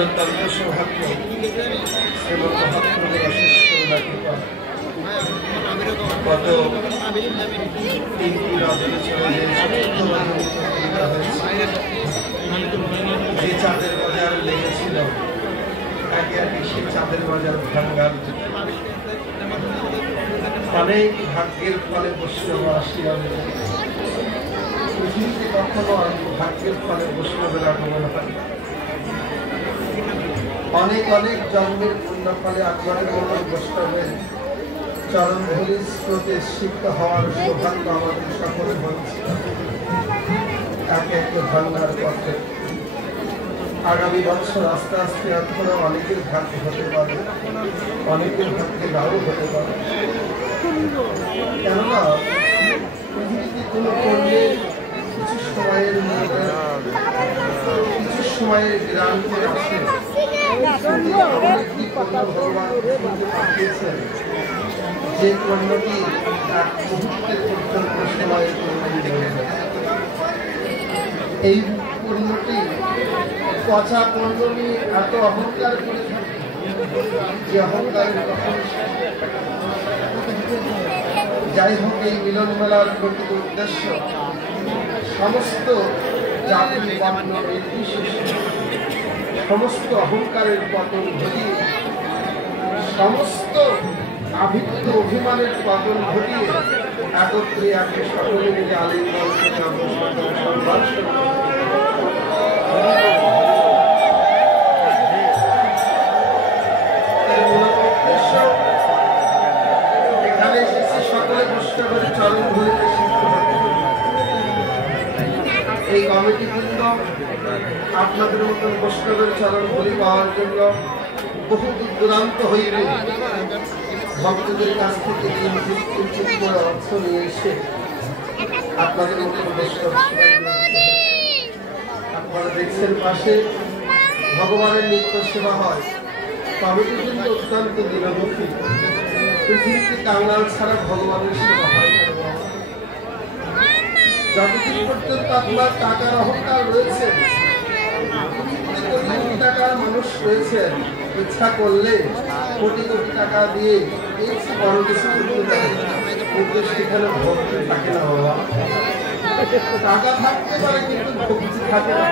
অত্যন্ত সৌভাগ্য এবং মহাত্মাদের অশেষ করুণা কৃপা। গত 3টি রজনী চলে যে চাঁদের বাজার লেগেছিল একে একে সেই চাঁদের বাজার ভাঙ্গার অনেক ভাগ্যের ফলে বৈষ্ণব আসিয়া পৃথিবীতে কখনো ভাগ্যের ফলে বৈষ্ণবের আগমন হয়। অনেক অনেক জন্মের পূর্ণ ফলে আকবরের মতো বৈষ্ণবের চরণ ধূলি স্রোতে সিক্ত হওয়ার সৌভাগ্য আমাদের সকলে হচ্ছে একে একে ভাঙ্গার পথে। আগামী বছর আস্তে আস্তে এখনো অনেকের ভাগ্য হতে পারে, অনেকের ভাগ্যে নাও হতে পারে। কেননা পৃথিবীতে কোনো করলে কিছু সময়ের বিরামকে আসে। ভগবান পাঠিয়েছেন যে কর্মটি এক মুহূর্তের পর্যন্ত সময়ের এই পণ্যটি পচা পণ্য নিয়ে এত অহংকার করে থাকে যে অহংকারের কখন। যাই হোক, এই মিলন মেলার প্রকৃত উদ্দেশ্য সমস্ত জাতি বর্ণ নির্বিশেষে সমস্ত অহংকারের পতন ঘটিয়ে সমস্ত আভিত্য অভিমানের পতন ঘটিয়ে একত্রে একে সকলে মিলে আলিঙ্গন সম্মান এখানে এসেছি সকলে বৈষ্ণবের চরণ ধূলিতে সিক্ত হতে। এই কমিটি বৃন্দ আপনাদের মতন বৈষ্ণবের চরণ ধূলি পাওয়ার জন্য বহু দূর দূরান্ত হইবে ভক্তদের কাছ থেকে কিঞ্চিত করে অর্থ নিয়ে এসে আপনাদের মতন বৈষ্ণব আপনারা দেখছেন পাশে ভগবানের নিত্য সেবা হয়। কমিটি বৃন্দ অত্যন্ত দীনমুখী। পৃথিবীতে কাঙ্গাল ছাড়া ভগবানের সেবা হয়। যতদিন পর্যন্ত আপনার টাকার অহংকার রয়েছে, কোটি কোটি টাকার মানুষ রয়েছেন, ইচ্ছা করলে কোটি কোটি টাকা দিয়ে এই বড় কিছু করতে পারে, কিন্তু সেখানে ভক্তি থাকে না বাবা। টাকা থাকতে পারে কিন্তু ভক্তি থাকে না।